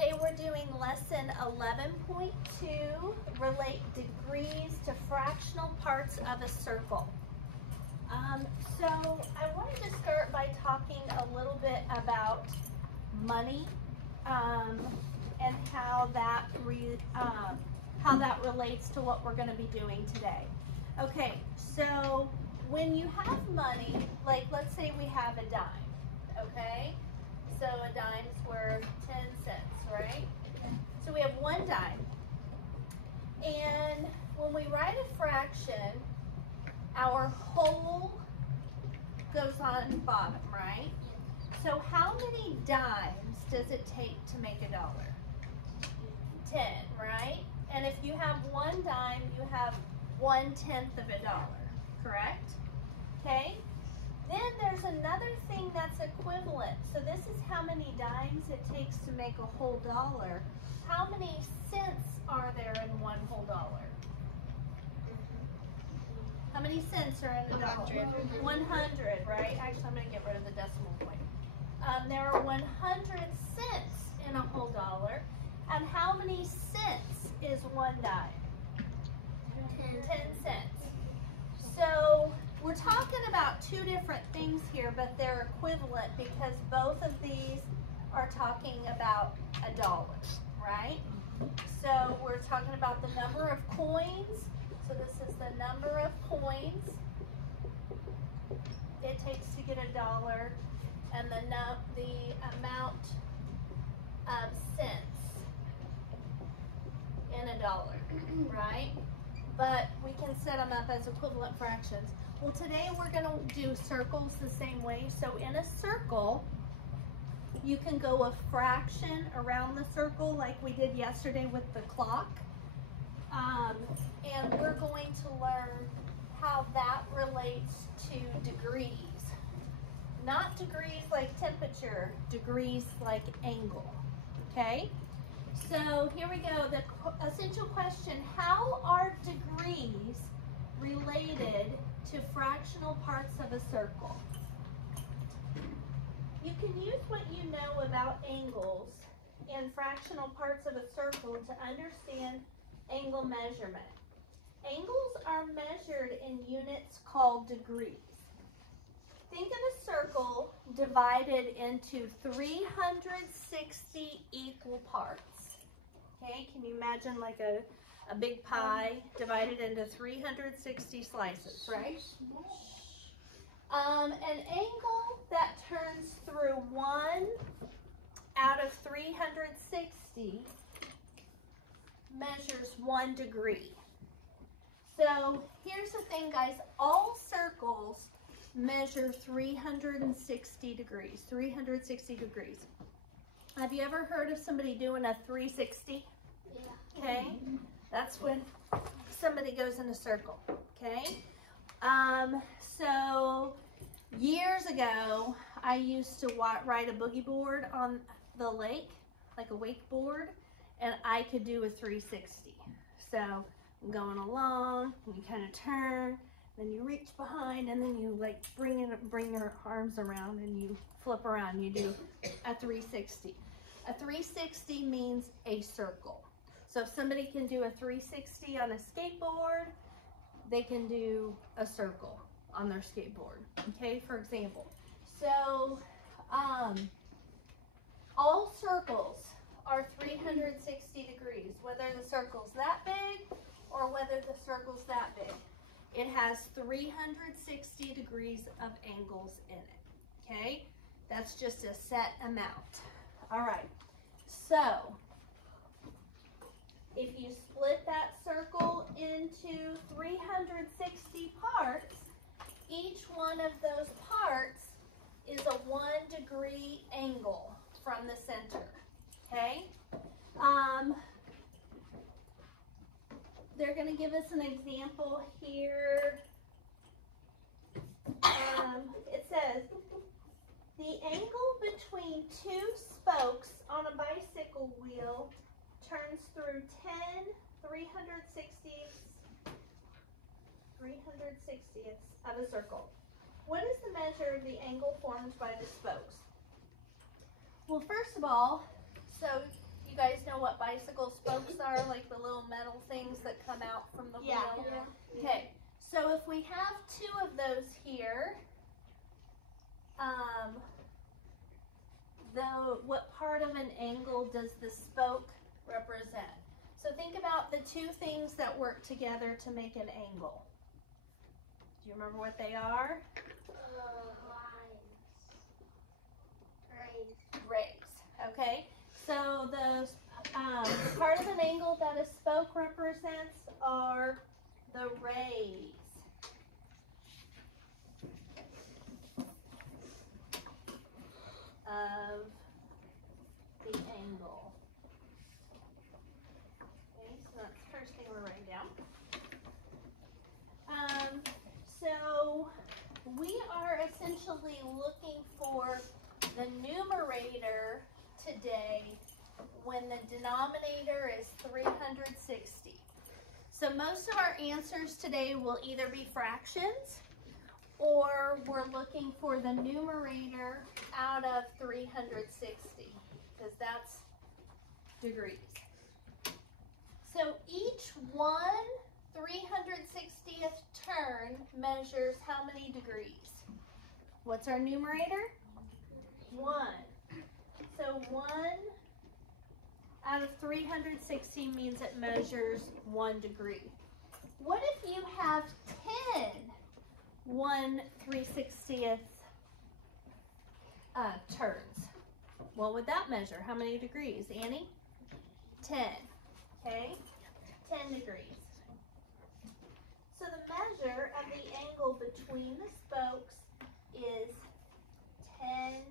Today we're doing lesson 11.2, relate degrees to fractional parts of a circle. So I wanted to start by talking a little bit about money and how that relates to what we're going to be doing today. Okay, so when you have money, like let's say we have a dime, okay? So a dime is worth 10 cents, right? So we have one dime. And when we write a fraction, our whole goes on the bottom, right? So how many dimes does it take to make a dollar? 10, right? And if you have one dime, you have 1/10 of a dollar, correct? Okay? Then there's another thing that's equivalent. So this is how many dimes it takes to make a whole dollar. How many cents are there in one whole dollar? How many cents are in a dollar? 100, right? Actually, I'm going to get rid of the decimal point. There are 100 cents in a whole dollar. And how many cents is one dime? 10 cents. So we're talking about two different things here, but they're equivalent because both of these are talking about a dollar, right? So we're talking about the number of coins. So this is the number of coins it takes to get a dollar, and the amount of cents in a dollar, right? But we can set them up as equivalent fractions. Well, today we're going to do circles the same way. So in a circle, you can go a fraction around the circle like we did yesterday with the clock. And we're going to learn how that relates to degrees. Not degrees like temperature, degrees like angle, okay? So here we go, the essential question, how are degrees related to fractional parts of a circle? You can use what you know about angles and fractional parts of a circle to understand angle measurement. Angles are measured in units called degrees. Think of a circle divided into 360 equal parts. Okay, can you imagine like a big pie divided into 360 slices, right? An angle that turns through 1 out of 360 measures 1 degree. So here's the thing, guys, all circles measure 360 degrees, 360 degrees. Have you ever heard of somebody doing a 360? Yeah. Okay, that's when somebody goes in a circle, okay? So years ago, I used to ride a boogie board on the lake, like a wakeboard, and I could do a 360. So I'm going along, and you kind of turn, then you reach behind, and then you like bring your arms around, and you flip around. You do a 360. A 360 means a circle. So if somebody can do a 360 on a skateboard, they can do a circle on their skateboard, okay, for example. So all circles are 360 degrees, whether the circle's that big or whether the circle's that big. It has 360 degrees of angles in it, okay? That's just a set amount. All right, so if you split that circle into 360 parts, each one of those parts is a 1 degree angle from the center, okay? They're going to give us an example here. It says, the angle between two spokes on a bicycle wheel turns through 10 360ths of a circle. What is the measure of the angle formed by the spokes? Well, first of all, so You guys know what bicycle spokes are? Like the little metal things that come out from the wheel? Yeah. Okay, so if we have two of those here, what part of an angle does the spoke represent? So think about the two things that work together to make an angle. Do you remember what they are? Lines. Rays. Okay, so the part of an angle that a spoke represents are the rays. Of the angle. Okay, so that's the first thing we're writing down. So we are essentially looking for the numerator today when the denominator is 360. So most of our answers today will either be fractions or we're looking for the numerator out of 360 because that's degrees. So each one 360th turn measures how many degrees? What's our numerator? 1. So 1 out of 360 means it measures 1 degree. What if you have 10 1/360th turns? What would that measure? How many degrees, Annie? 10. Okay? 10 degrees. So the measure of the angle between the spokes is 10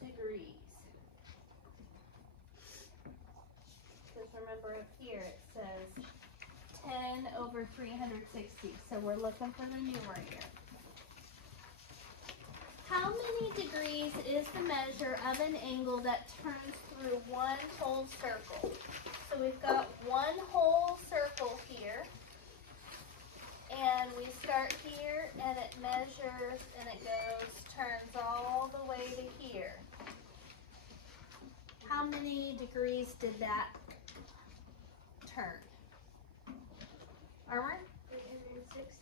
degrees. Because remember up here it says 10 over 360. So we're looking for the numerator. How many degrees is the measure of an angle that turns through one whole circle? So we've got one whole circle here. And we start here and it measures and it turns all the way to here. How many degrees did that turn? Armor?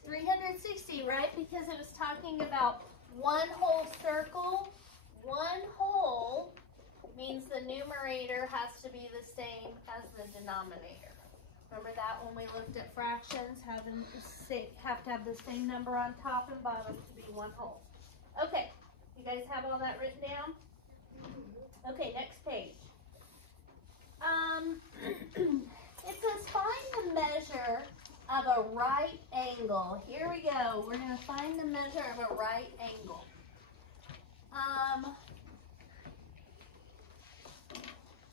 360, right? Because it was talking about one whole circle. One whole means the numerator has to be the same as the denominator. Remember that when we looked at fractions, have to have the same number on top and bottom to be one whole. Okay, you guys have all that written down? Okay, next page. It says find the measure of a right angle. Here we go. We're going to find the measure of a right angle.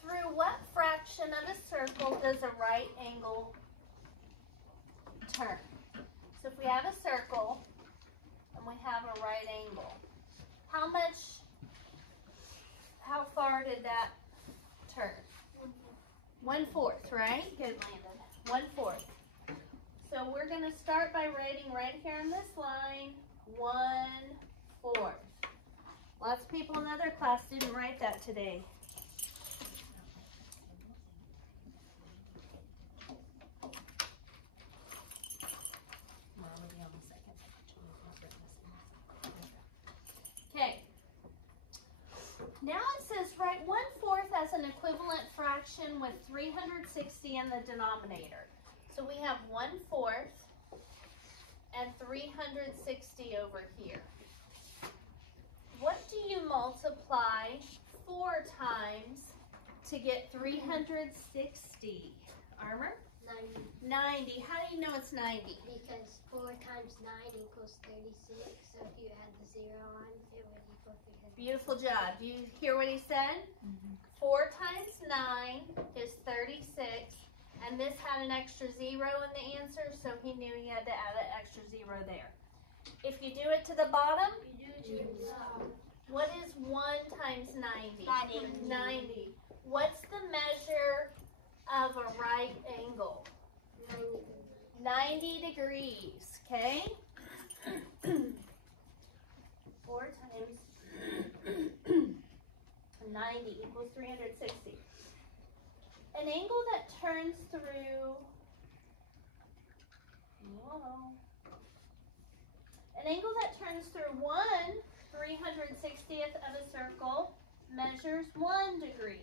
Through what fraction of a circle does a right angle turn? So if we have a circle and we have a right angle, how far did that turn? 1/4, right? Good, Landon. 1/4. So we're going to start by writing right here on this line, 1/4. Lots of people in other class didn't write that today. Okay. Now it says write 1/4 as an equivalent fraction with 360 in the denominator. So we have 1/4 and 360 over here. What do you multiply 4 times to get 360? Armor? 90. How do you know it's 90? Because 4 times 9 equals 36. So if you add the 0 on, it would equal 300. Beautiful job. Do you hear what he said? 4 times 9 is 36. And this had an extra 0 in the answer, so he knew he had to add an extra 0 there. If you do it to the bottom, what is 1 times 90? 90. What's the measure of a right angle? 90 degrees, okay? 4 times 90 equals 360. An angle that turns through, an angle that turns through 1/360th of a circle measures 1 degree.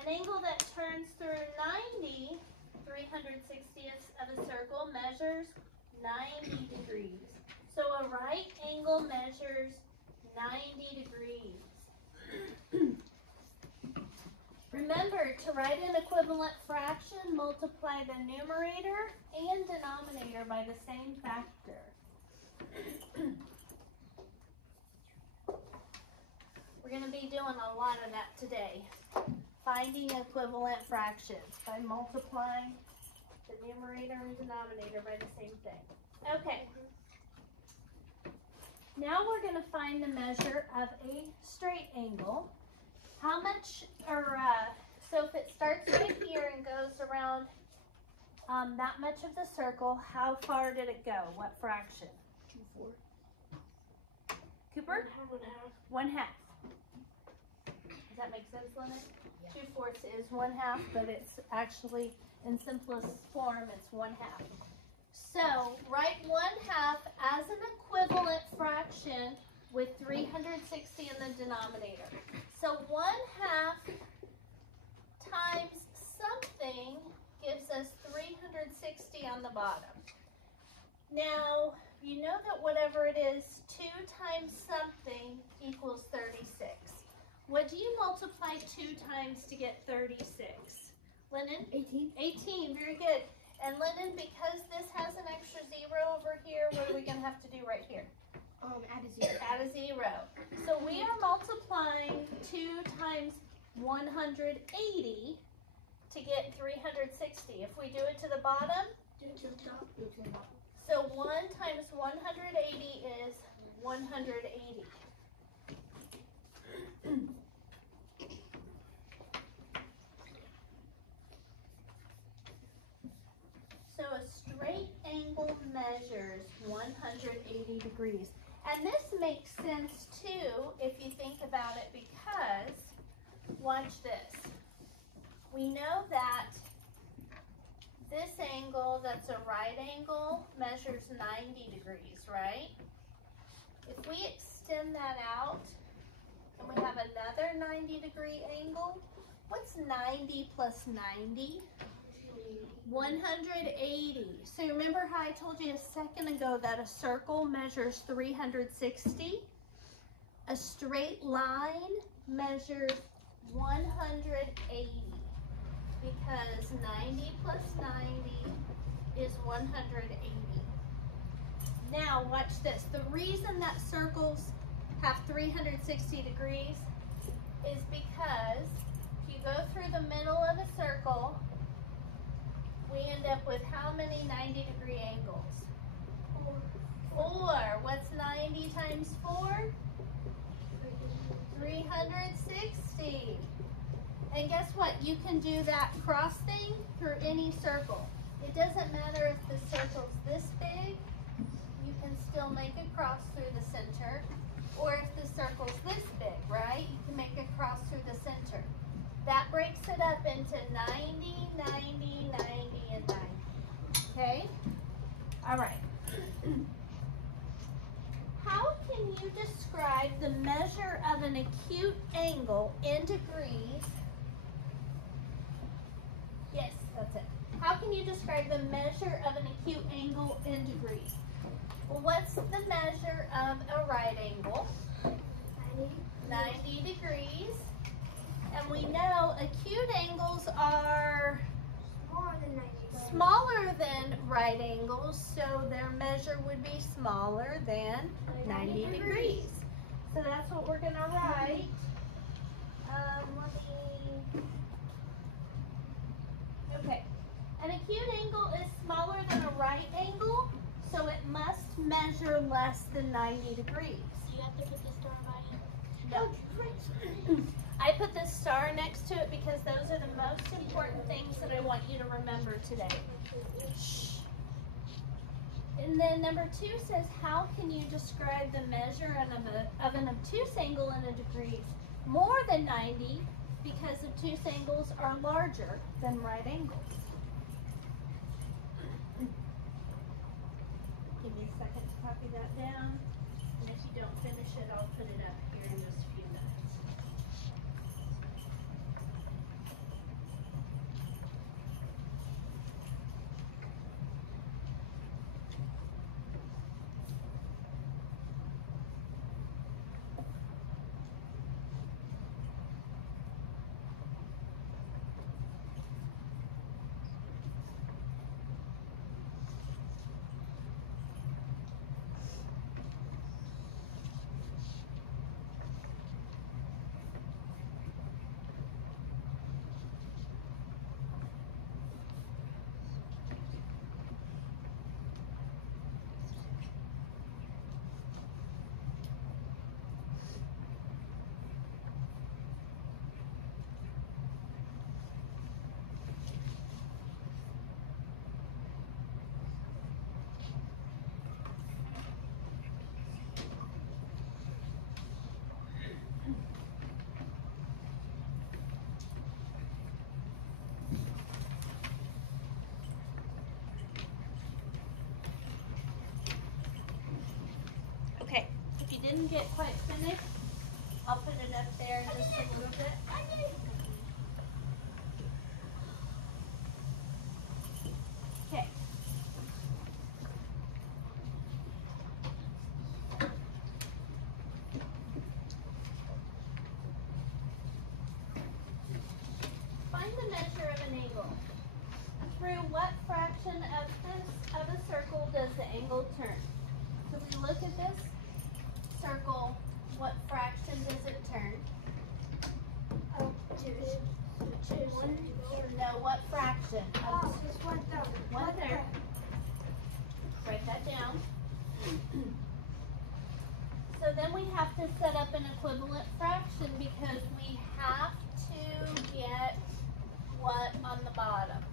An angle that turns through 90 360ths of a circle measures 90 degrees. So a right angle measures 90 degrees. Remember, to write an equivalent fraction, multiply the numerator and denominator by the same factor. We're going to be doing a lot of that today. Finding equivalent fractions by multiplying the numerator and denominator by the same thing. Okay. Now we're going to find the measure of a straight angle. How much, so if it starts right here and goes around that much of the circle, how far did it go? What fraction? 2/4. Cooper? 1/2. 1/2. Does that make sense, Leonard? Yeah. 2/4 is 1/2, but it's actually in simplest form, it's 1/2. So write 1/2 as an equivalent fraction with 360 in the denominator. So 1/2 times something gives us 360 on the bottom. Now, you know that whatever it is, 2 times something equals 36. What do you multiply 2 times to get 36? Lennon? 18. 18, very good. And Lennon, because this has an extra 0 over here, what are we going to have to do right here? Add a 0. Add a 0. So we are multiplying 2 times 180 to get 360. If we do it to the bottom, Do it to the top. Do it to the bottom. so 1 times 180 is 180. So a straight angle measures 180 degrees. And this makes sense too if you think about it, because watch this. We know that this angle that's a right angle measures 90 degrees, right? If we extend that out and we have another 90-degree angle, what's 90 plus 90? 180. So remember how I told you a second ago that a circle measures 360? A straight line measures 180 because 90 plus 90 is 180. Now watch this. The reason that circles have 360 degrees is because if you go through the middle of a circle, we end up with how many 90-degree angles? 4. What's 90 times 4? 360. And guess what? You can do that cross thing through any circle. It doesn't matter if the circle's this big, you can still make a cross through the center. Or if the circle's this big, right? You can make a cross through the center. That breaks it up into 90, 90, 90, and 90. Okay? All right. How can you describe the measure of an acute angle in degrees? Yes, that's it. How can you describe the measure of an acute angle in degrees? Well, what's the measure of a right angle? 90 degrees. And we know acute angles are smaller than right angles, so their measure would be smaller than 90 degrees. So that's what we're going to write. Okay. An acute angle is smaller than a right angle, so it must measure less than 90 degrees. You have to put the star by it. No. I put this star next to it because those are the most important things that I want you to remember today. Shh. And then number 2 says, how can you describe the measure of an obtuse angle in a degrees? more than 90 because obtuse angles are larger than right angles. Give me a second to copy that down. And if you don't finish it, I'll put it up here in just a few minutes. Okay, if you didn't get quite finished, I'll put it up there in just a little bit. Okay. Find the measure of an angle. Through what fraction of a circle does the angle turn? So if we look at this circle, what fraction does it turn? No, what fraction? It's 1/3. 1/3. Write that down. So then we have to set up an equivalent fraction because we have to get what on the bottom?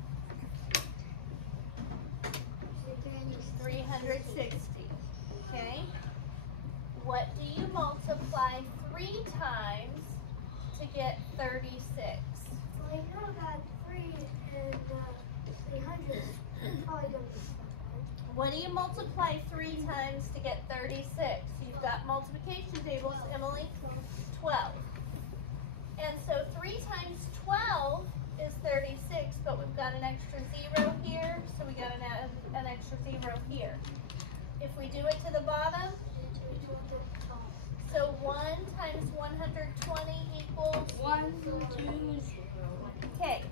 360. Okay? What do you multiply 3 times to get 36? Well, I know that 3 and 300 is probably going to be something. What do you multiply 3 times to get 36? You've got multiplication tables, Emily. 12. And so 3 times 12 is 36, but we've got an extra 0 here, so we got an extra 0 here. If we do it to the bottom, so 1 times 120 equals 1, 2, okay.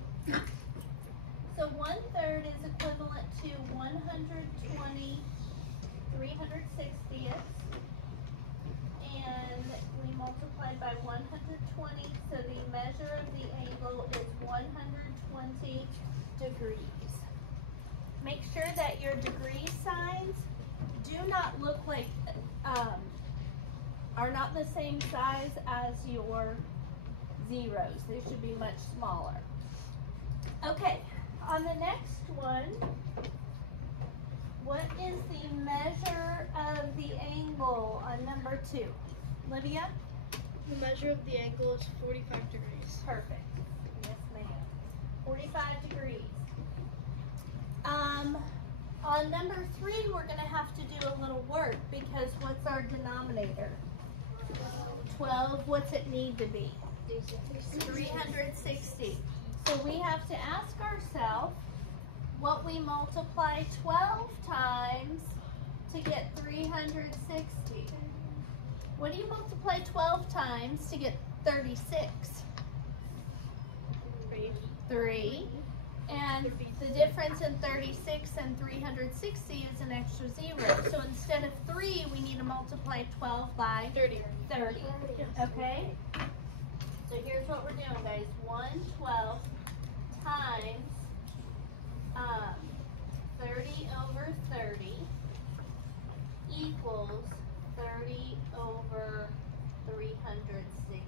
So 1/3 is equivalent to 120 360ths. And we multiplied by 120, so the measure of the angle is 120 degrees. Make sure that your degree signs do not look like, are not the same size as your zeros. They should be much smaller. Okay, on the next one, what is the measure of the angle on number 2? Olivia? The measure of the angle is 45 degrees. Perfect. Yes, ma'am. 45 degrees. On number 3, we're going to have to do a little work because what's our denominator? 12. What's it need to be? 360. So we have to ask ourselves what we multiply 12 times to get 360. What do you multiply 12 times to get 36? 3. And the difference in 36 and 360 is an extra 0. So instead of 3, we need to multiply 12 by 30. Okay? So here's what we're doing, guys. 1/12 times 30 over 30 equals 30 over 360.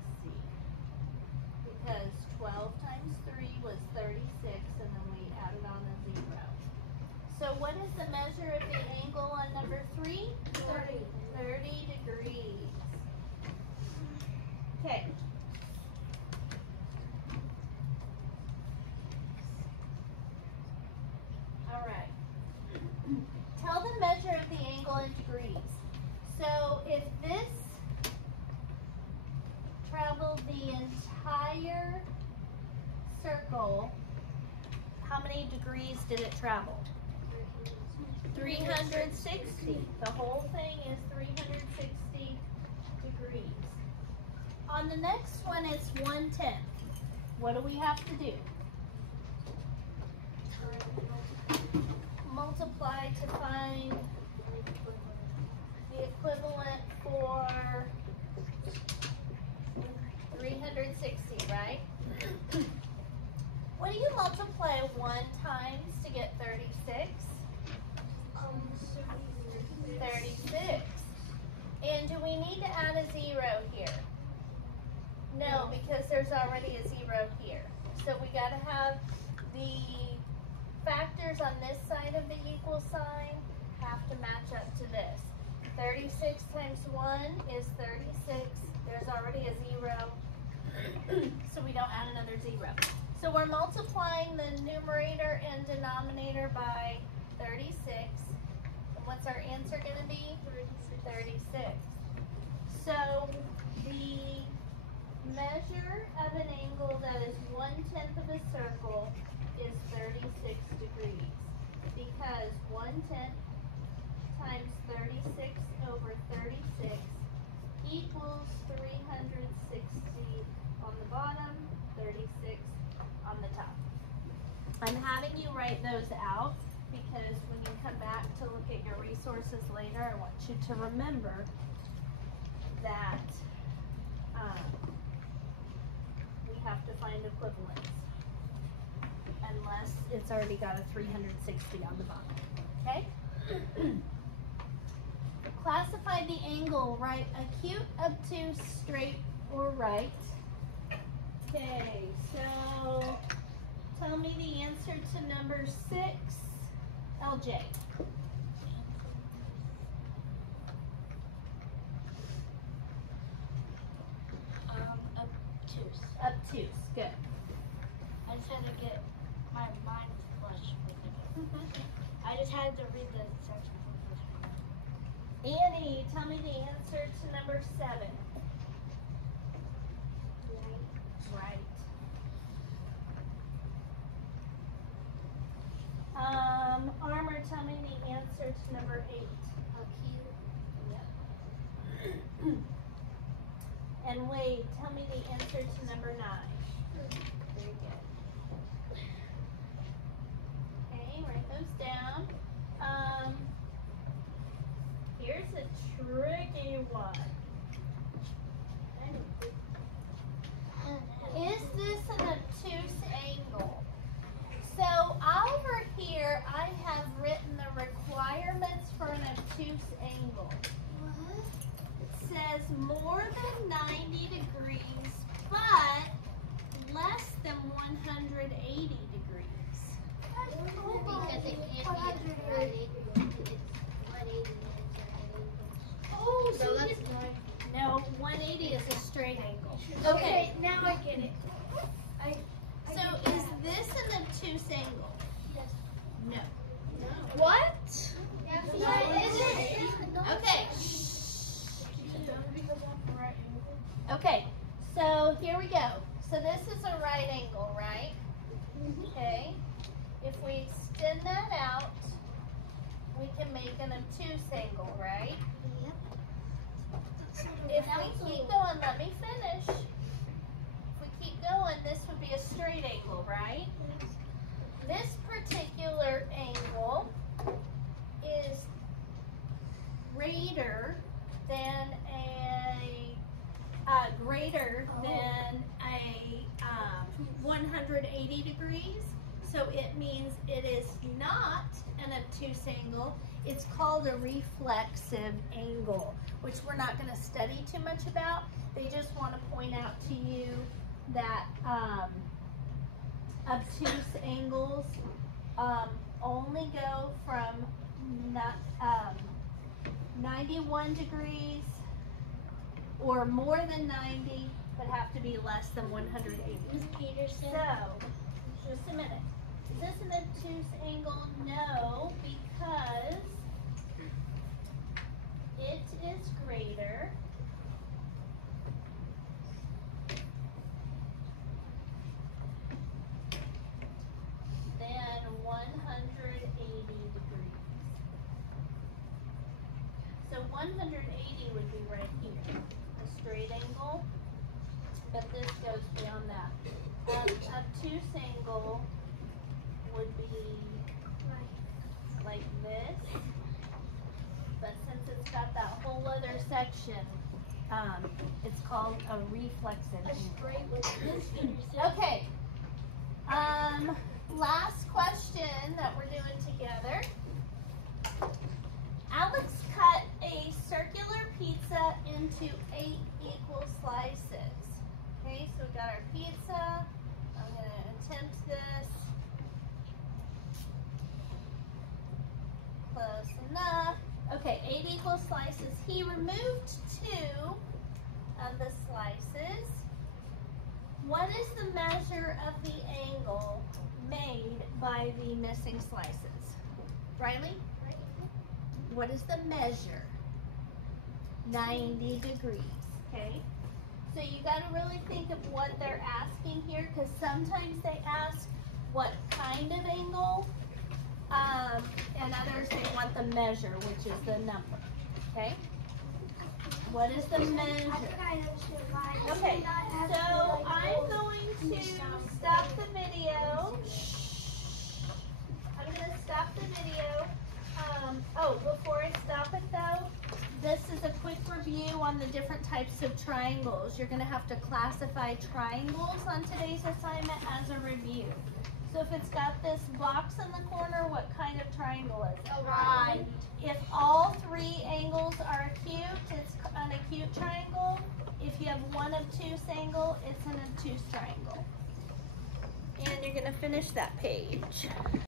Because 12 times 3 was 36, and then we added on a 0. So what is the measure of the angle on number 3? 30 degrees. Okay, So if this traveled the entire circle, how many degrees did it travel? 360. The whole thing is 360 degrees. On the next one, it's 1/10. What do we have to do? Multiply to find the equivalent for 360, right? What do you multiply 1 times to get 36? 36. And do we need to add a 0 here? No, because there's already a 0 here. So we got to have the factors on this side of the equal sign have to match up to this. 36 times 1 is 36. There's already a 0, so we don't add another 0. So we're multiplying the numerator and denominator by 36. And what's our answer going to be? 36. So the measure of an angle that is 1/10 of a circle is 36 degrees, because 1/10 times 36 over 36 equals 360 on the bottom, 36 on the top. I'm having you write those out because when you come back to look at your resources later, I want you to remember that we have to find equivalents unless it's already got a 360 on the bottom, okay? Classify the angle, write acute, obtuse, straight, or right. Okay, so tell me the answer to number 6, LJ. Obtuse. Obtuse, good. I just had to get my mind flush with it. I just had to read the instructions for the first time. Annie, tell me the answer to number 7. Right. Armor, tell me the answer to number 8. Yep. And Wade, tell me the answer to number 9. Very good. Okay, write those down. Here's a tricky one. Is this an obtuse angle? So over here, I have written the requirements for an obtuse angle. It says more than 90 degrees, but less than 180 degrees. Because it can't be 180. Oh, So that's no, 180 is a straight angle. Okay, now I get it. So is this an obtuse angle? Yes. No. what? Okay. Okay, so here we go. So this is a right angle, right? Okay. If we extend that out, we can make an obtuse angle, right? If we keep going, let me finish. If we keep going, this would be a straight angle, right? This particular angle is greater than a 180 degrees. So it means it is not an obtuse angle. It's called a reflexive angle, which we're not going to study too much about. They just want to point out to you that obtuse angles only go from 91 degrees or more than 90, but have to be less than 180. Peterson. So, just a minute. Is this an obtuse angle? No, because it is greater than 180 degrees. So 180 would be right here, a straight angle, but this goes beyond that. Obtuse angle would be like this, but since it's got that whole other section, it's called a reflexive A angle. straight with this intersection. Okay. Last question that we're doing together. Alex cut a circular pizza into 8 equal slices. Okay, so we got our pizza. I'm going to attempt this. Close enough. Okay, 8 equal slices. He removed 2 of the slices. What is the measure of the angle made by the missing slices? Riley? What is the measure? 90 degrees, okay? So you got to really think of what they're asking here, because sometimes they ask what kind of angle, and others they want the measure, which is the number, okay? What is the measure? Okay, so I'm going to stop the video. I'm going to stop the video. Before I stop it though, this is a quick review on the different types of triangles. You're going to have to classify triangles on today's assignment as a review. So if it's got this box in the corner, what kind of triangle is it? Right. If all 3 angles are acute, it's an acute triangle. If you have one obtuse angle, it's an obtuse triangle. And you're going to finish that page.